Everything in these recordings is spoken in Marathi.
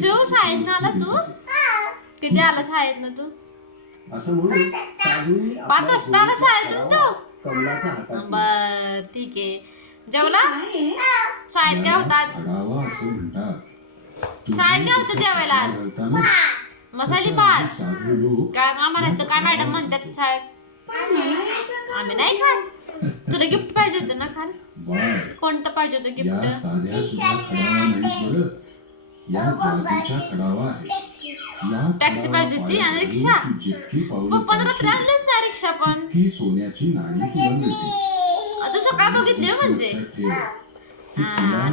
शिव शाळेत ना आला तू? किती आला शाळेत ना तू? असं म्हणून साधूनी 5 वाजता आला शाळेतून तू? कमलाच्या हातात बर ठीक आहे. जेवला? शाळेत काय होतं आज? शाळेत काय होतं जेवायला आज? मसाली भात. काय म्हणायचं काय मॅडम म्हणतात शाळेत? आम्ही नाही खात. तुला गिफ्ट पाहिजे होतं ना खाल? कोणतं पाहिजे होतं गिफ्ट? टॅक्सी पाहिजे होती आणि रिक्षा. पप्पा रात्री आणलीच नाही रिक्षा पण. तू सकाळ बघिटली म्हणजे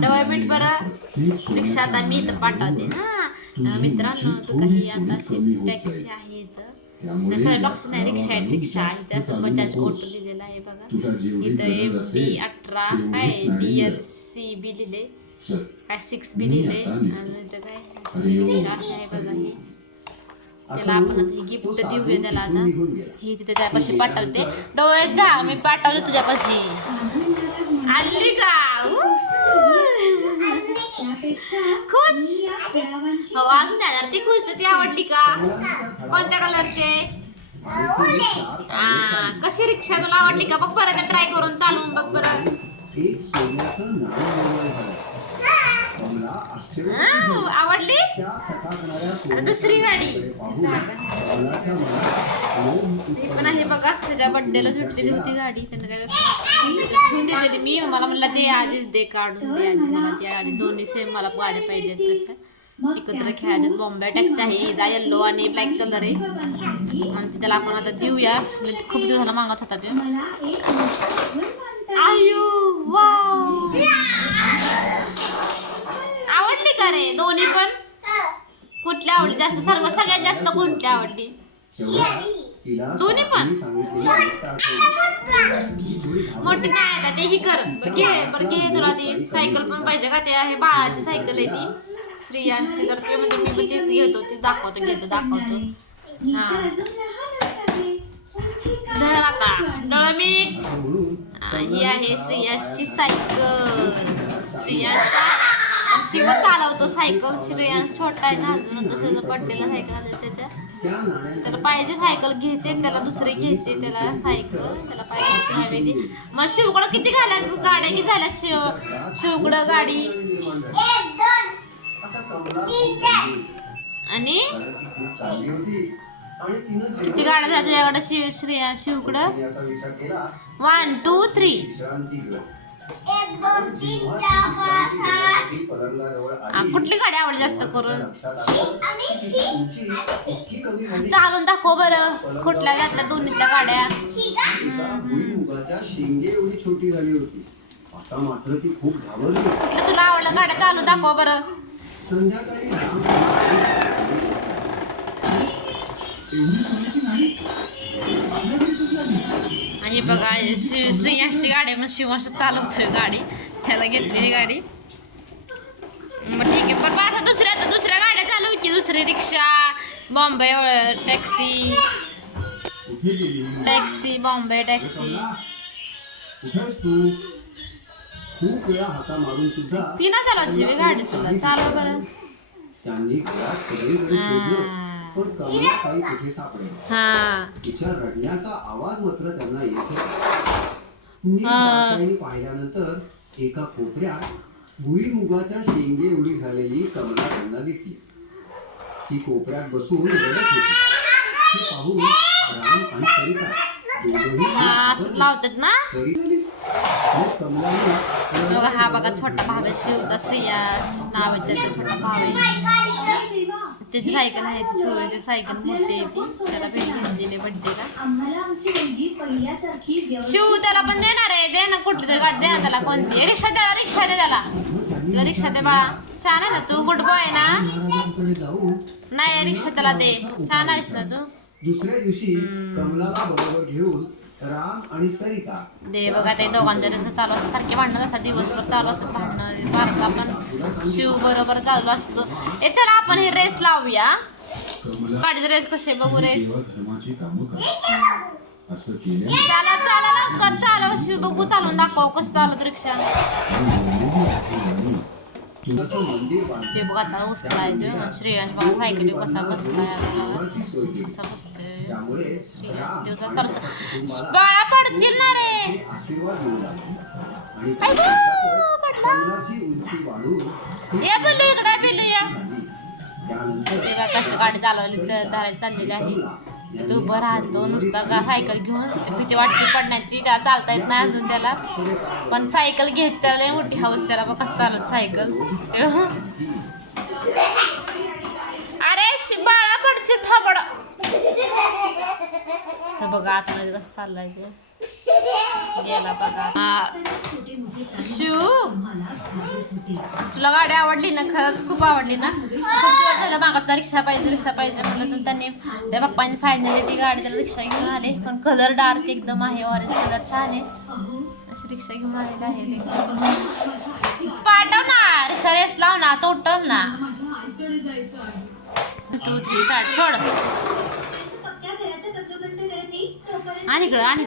डोळे मीठ बरं. रिक्षा आता मी इथं पाठवते ना मित्रांनो. तू काही आता अशी टॅक्सी आहे इथं सर लक्ष नाही. रिक्षा आहे रिक्षा आहे. त्याचं बजाज ऑटो लिहिलेलं आहे बघा. इथं MD-18 काय DLC बी लिहिले काय 6 बी लिहिले आणि इथं काय रिक्षा अशी आहे बघा. ही त्याला आपण आता हे गिफ्ट देऊया त्याला. आता ही तिथे त्यापाशी पाठवते. डोळ्यात जा मी पाठवले तुझ्यापाशी. आली का? खुश हो अजून जाणार ती. खुश ती आवडली का? कोणत्या कलरचे? कशी रिक्षा तुला आवडली का? बघ बरं ट्राय करून चालवून बघ बरं. एक सोन्याचं नाणं झालं. कमला आश्चर्य आवडली? त्या सकाळणाऱ्या आता दुसरी गाडी कमलाच्या मनात पण आहे बघा. त्याच्या बड्डेला सुटलेली होती गाडी. त्यांना काय ठेवून दिलेली मी. मला म्हणलं दे आधीच दे काढून दे आधी मला ती गाडी. दोन्ही सेम मला गाड्या पाहिजेत तशा एकत्र खेळायच्यात. बॉम्बे टॅक्सी आहे. जा येल्लो आणि ब्लॅक कलर आहे आणि त्याला आपण आता देऊया. खूप दिवसाला मागत होता ते. आयु वाव आवडली का रे? दोन्ही पण कुठली आवडली जास्त? सगळ्यात जास्त कोणती आवडली? दोन्ही पण मोठी नाही आता ते ही कर. घे बरं घे. तुला ती सायकल पण पाहिजे का? ते आहे बाळाची सायकल आहे ती श्रेयांशी. तर ते म्हणजे मी पण तेच घेतो. ते दाखवतो. हा धर आता डोळं मीठ. ही आहे श्रेयांशी सायकल. श्रेयांश शिव चालवतो सायकल. श्रेयांश छोटा आहे ना अजून. तसं बड्डेला सायकल आली त्याच्या. त्याला पाहिजे सायकल घ्यायचे. त्याला दुसरे घ्यायचे. त्याला सायकल त्याला पाहिजे हवी ती. मग शिवकडं किती घालायचं? गाड्या किती झाल्या शिवकडं गाडी? आणि किती गाड्या झाल्या तुझ्याकडं शिवकडं? 1 2 3. कुठली गाडी आवडली जास्त करून? चालून दाखव बरं. कुठल्या घातल्या दोन्हीतल्या गाड्या? शिंगे एवढी छोटी झाली होती. आता मात्र ती खूप घाबरली. तुला आवडल्या गाड्या चालून दाखव बरं. संध्याकाळी आणि बघा श्रेयांशची गाडी मग शिव असं चालवतोय गाडी. त्याला घेतलेली गाडी. मग ठीक आहे. पण आता दुसऱ्या गाड्या चालू की दुसरी रिक्षा बॉम्बे टॅक्सी बॉम्बे टॅक्सी. खूप वेळा हाका मारून सुद्धा ती ना चालवायची गाडी. तुला चालव बरं. त्यांनी घरात सगळीकडे शोधलं पण कमला काही कुठे सापडेल. तिच्या रडण्याचा आवाज मात्र त्यांना येत होता. पाहिल्यानंतर एका कोपऱ्यात भुईमुगाच्या शेंगे एवढी झालेली कमला त्यांना दिसली. ती कोपऱ्यात बसून रडत होती. ते पाहून राम आणि सरिता लावतात ना. हा बघा छोटा भाव आहे शिवचा. श्रेयस नाव आहे त्याचा. छोटा भाव आहे. त्याची सायकल आहे ती छोटी सायकल मोठी आहे ती. त्याला भेट घेतलेली बड्डेला. शिव त्याला पण देणार आहे. दे ना कुठली तरी गाडी दे ना त्याला. कोणती? रिक्षा दे त्याला. तुला रिक्षा दे बाळा. छान आहे ना तू. गुड बॉय आहे ना. नाही रिक्षा त्याला दे. छान आहेस ना तू. दुसऱ्या दिवशी कमलाला बरोबर घेऊन राम आणि सरिता दे बघा. ते दोघांच्या रेस चालू असतात. सारखे भांडण असतात. दिवसभर चालू असतात भांडणं. बारका पण शिव बरोबर चालू असतो. चला आपण हे रेस लावूया. गाडीचा रेस कसे बघू रेस. चला लवकर चालव शिव. बघू चालवून दाखव कसं चालवत रिक्षा. तुझं मंदिर ते बघ आता उचलाय श्रेयांश बघा सायकली कसा बसलाय आता. बांधण्याची सोय केली. कसा बसतोय त्यामुळे श्रेयांश ते चालू बाळा पडशील ना रे. ते आशीर्वाद मिळू लागले आणि अगं, पडला. कमलाची उंची वाढून ये पिल्लू इकडे पिल्लू या. त्यानंतर ते बघा कसं गाडी चालवली धारायला चाललेली आहे. तो उभं राहतो नुसता सायकल घेऊन भीती वाटते पडण्याची. त्याला चालता येत नाही अजून त्याला, पण सायकल घ्यायची त्याला लय मोठी हौस. त्याला बघ कसं चालवत सायकल. अरे बाळा पडची थोबड. तर बघा आतमध्ये कसं चाललंय ते गेला बघा. शिव तुला गाडी आवडली ना? खरंच खूप आवडली ना? खूप दिवस झालं मागाचा रिक्षा पाहिजे म्हणलं तर त्यांनी त्या पप्पांनी फायनली ती गाडी त्याला रिक्षा घेऊन आले. पण कलर डार्क एकदम आहे, ऑरेंज कलर छान आहे. अशी रिक्षा घेऊन आलेली आहे ते. पाठव ना रिक्षा, रेस लाव ना, टोटल ना. 2 3 स्टार्ट सोड. आणि इकडं आणि